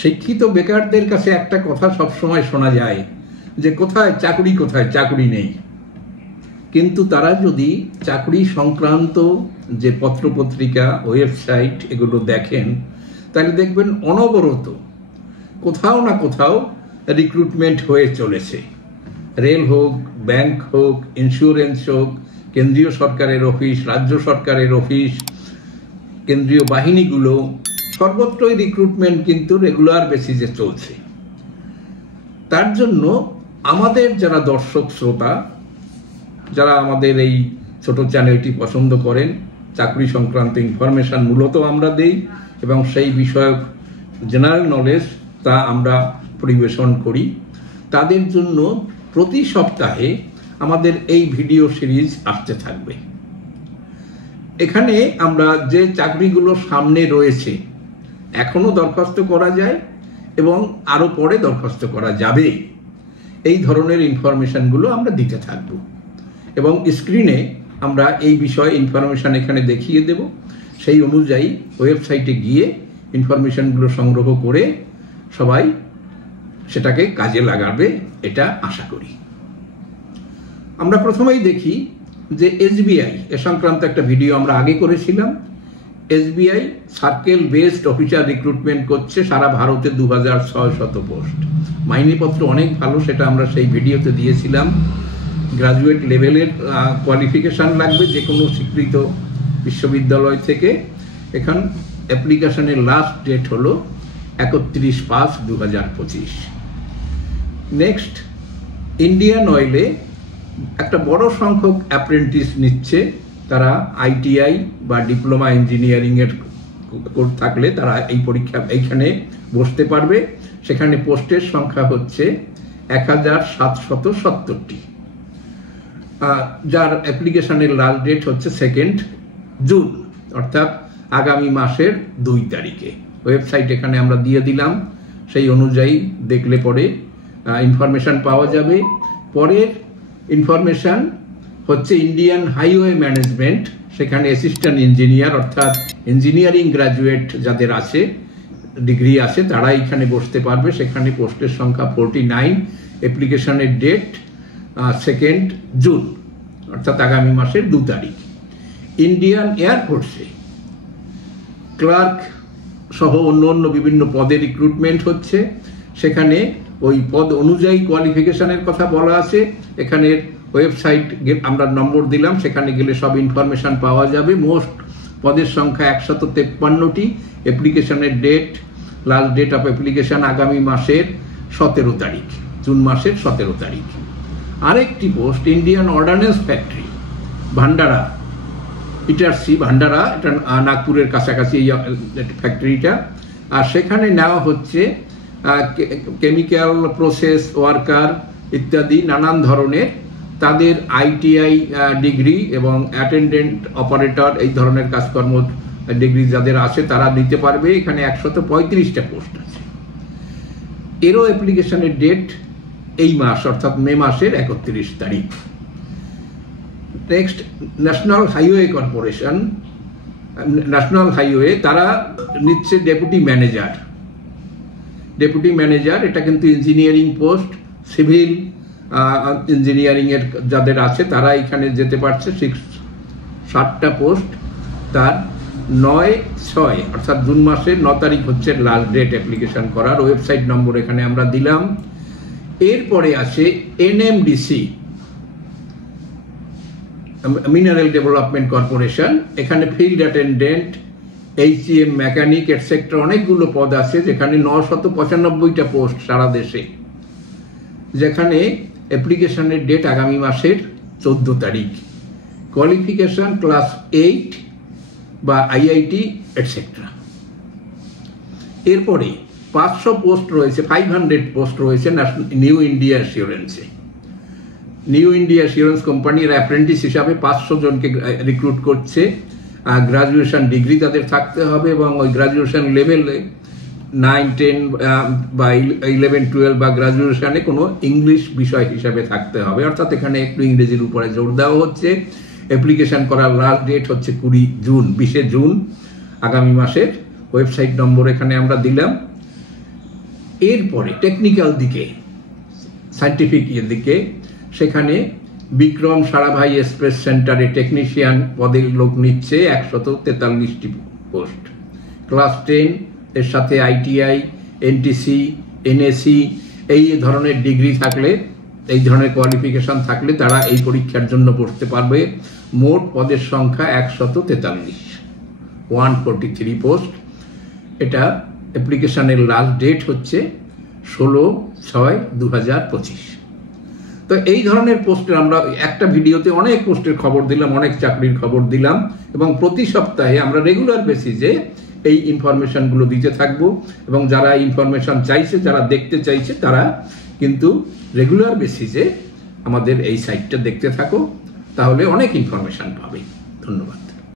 শিক্ষিত বেকারদের কাছে একটা কথা সবসময় শোনা যায় যে কোথায় চাকরি নেই। কিন্তু তারা যদি চাকরি সংক্রান্ত যে পত্রপত্রিকা, ওয়েবসাইট এগুলো দেখেন, তাহলে দেখবেন অনবরত কোথাও না কোথাও রিক্রুটমেন্ট হয়ে চলেছে। রেল হোক, ব্যাংক হোক, ইন্স্যুরেন্স হোক, কেন্দ্রীয় সরকারের অফিস, রাজ্য সরকারের অফিস, কেন্দ্রীয় বাহিনীগুলো, সর্বত্রই রিক্রুটমেন্ট কিন্তু রেগুলার বেসিসে চলছে। তার জন্য আমাদের যারা দর্শক শ্রোতা, যারা আমাদের এই ছোট চ্যানেলটি পছন্দ করেন, চাকরি সংক্রান্ত ইনফরমেশন মূলত আমরা দেই এবং সেই বিষয়ক জেনারেল নলেজ তা আমরা পরিবেশন করি। তাদের জন্য প্রতি সপ্তাহে আমাদের এই ভিডিও সিরিজ আসতে থাকবে। এখানে আমরা যে চাকরিগুলো সামনে রয়েছে, এখনো দরখাস্ত করা যায় এবং আরো পরে দরখাস্ত করা যাবে, এই ধরনের ইনফরমেশনগুলো আমরা দিতে থাকব এবং স্ক্রিনে আমরা এই বিষয়ে ইনফরমেশন এখানে দেখিয়ে দেব। সেই অনুযায়ী ওয়েবসাইটে গিয়ে ইনফরমেশনগুলো সংগ্রহ করে সবাই সেটাকে কাজে লাগাবে, এটা আশা করি। আমরা প্রথমেই দেখি যে এসবিআই এ সংক্রান্ত একটা ভিডিও আমরা আগে করেছিলাম। SBI circle based officer recruitment করছে সারা ভারতে 2600 পোস্ট। মাইনেপত্র অনেক ভালো, সেটা আমরা সেই ভিডিওতে দিয়েছিলাম। গ্রাজুয়েট লেভেলের কোয়ালিফিকেশান লাগবে যে কোনো স্বীকৃত বিশ্ববিদ্যালয় থেকে। এখন অ্যাপ্লিকেশনের লাস্ট ডেট হলো 31/5/2025। নেক্সট, ইন্ডিয়ান অয়েলে একটা বড় সংখ্যক অ্যাপ্রেন্টিস নিচ্ছে। তারা আইটিআই বা ডিপ্লোমা ইঞ্জিনিয়ারিংয়ের থাকলে তারা এই পরীক্ষা এইখানে বসতে পারবে। সেখানে পোস্টের সংখ্যা হচ্ছে 1770টি, যার অ্যাপ্লিকেশনের লাস্ট ডেট হচ্ছে 2 জুন, অর্থাৎ আগামী মাসের 2 তারিখে। ওয়েবসাইট এখানে আমরা দিয়ে দিলাম, সেই অনুযায়ী দেখলে পরে ইনফরমেশন পাওয়া যাবে। পরের ইনফরমেশন হচ্ছে ইন্ডিয়ান হাইওয়ে ম্যানেজমেন্ট, সেখানে অ্যাসিস্ট্যান্ট ইঞ্জিনিয়ার অর্থাৎ ইঞ্জিনিয়ারিং গ্রাজুয়েট যাদের আছে, ডিগ্রি আছে, তারা এখানে বসতে পারবে। সেখানে পোস্টের সংখ্যা 49, অ্যাপ্লিকেশনের ডেট 2 জুন, অর্থাৎ আগামী মাসের 2 তারিখ। ইন্ডিয়ান এয়ারফোর্সে ক্লার্ক সহ অন্য বিভিন্ন পদে রিক্রুটমেন্ট হচ্ছে। সেখানে ওই পদ অনুযায়ী কোয়ালিফিকেশনের কথা বলা আছে। এখানে ওয়েবসাইট আমরা নম্বর দিলাম, সেখানে গেলে সব ইনফরমেশন পাওয়া যাবে। মোস্ট পদের সংখ্যা 153টি। অ্যাপ্লিকেশনের date, last date of application আগামী মাসের 17 তারিখ, জুন মাসের 17 তারিখ। আরেকটি post Indian ordnance factory, Bhandara, Itarsi Bhandara, এটা নাগপুরের কাছাকাছি এই ফ্যাক্টরিটা। আর সেখানে নেওয়া হচ্ছে কেমিক্যাল প্রসেস ওয়ার্কার ইত্যাদি নানান ধরনের, তাদের আইটিআই ডিগ্রি এবং অ্যাটেন্ডেন্ট অপারেটর এই ধরনের কাজকর্ম ডিগ্রি যাদের আছে তারা নিতে পারবে। এখানে 135টা পোস্ট আছে। এরও অ্যাপ্লিকেশনের ডেট এই মাস, অর্থাৎ মে মাসের 31 তারিখ। Next, national highway corporation, national highway, তারা নিচ্ছে ডেপুটি ম্যানেজার। এটা কিন্তু ইঞ্জিনিয়ারিং পোস্ট, সিভিল ইঞ্জিনিয়ারিং এর যাদের আছে তারা এখানে যেতে পারছে। 60টা পোস্ট। তার 9/6 অর্থাৎ জুন মাসের 9 তারিখ হচ্ছে লাস্ট ডেট অ্যাপ্লিকেশন করার। ওয়েবসাইট নম্বর এখানে আমরা দিলাম। এরপরে আছে এনএমডিসি, মিনারেল ডেভেলপমেন্ট কর্পোরেশন। এখানে field attendant, HM mechanic etcetera অনেকগুলো পদ আছে, যেখানে 995টা পোস্ট সারা দেশে। যেখানে অ্যাপ্লিকেশনের ডেট আগামী মাসের 14 তারিখ। কোয়ালিফিকেশন ক্লাস 8 বা আইআইটি এটসেট্রা। এরপরে 500 পোস্ট রয়েছে, 500 পোস্ট রয়েছে নিউ ইন্ডিয়া অ্যাসিওরেন্সে। নিউ ইন্ডিয়া অ্যাসিওরেন্স কোম্পানির অ্যাপ্রেন্টিস হিসাবে 500 জনকে রিক্রুট করছে। গ্রাজুয়েশন ডিগ্রি তাদের থাকতে হবে এবং ওই গ্রাজুয়েশন লেভেলে 9, 10 বা 11, 12 বা গ্রাজুয়েশনে কোনো ইংলিশ বিষয় হিসাবে থাকতে হবে, অর্থাৎ এখানে একটু ইংরেজির উপরে জোর দেওয়া হচ্ছে। অ্যাপ্লিকেশন করার লাস্ট ডেট হচ্ছে 20 জুন আগামী মাসের। ওয়েবসাইট নম্বর এখানে আমরা দিলাম। এরপরে টেকনিক্যাল দিকে, সায়েন্টিফিক দিকে, সেখানে বিক্রম সারাভাই এক্সপ্রেস সেন্টারে টেকনিশিয়ান পদের লোক নিচ্ছে 143টি পোস্ট। ক্লাস 10 এর সাথে ITI, NTC, NAC এই ধরনের ডিগ্রি থাকলে, এই ধরনের কোয়ালিফিকেশন থাকলে তারা এই পরীক্ষার জন্য বসতে পারবে। মোট পদের সংখ্যা 143, 143 পোস্ট। এটা অ্যাপ্লিকেশনের লাস্ট ডেট হচ্ছে 16/6/2025। তো এই ধরনের পোস্টের আমরা একটা ভিডিওতে অনেক পোস্টের খবর দিলাম, অনেক চাকরির খবর দিলাম, এবং প্রতি সপ্তাহে আমরা রেগুলার বেসিসে এই ইনফরমেশনগুলো দিতে থাকবো। এবং যারা ইনফরমেশন চাইছে, যারা দেখতে চাইছে, তারা কিন্তু রেগুলার বেসিসে আমাদের এই সাইটটা দেখতে থাকো, তাহলে অনেক ইনফরমেশন পাবে। ধন্যবাদ।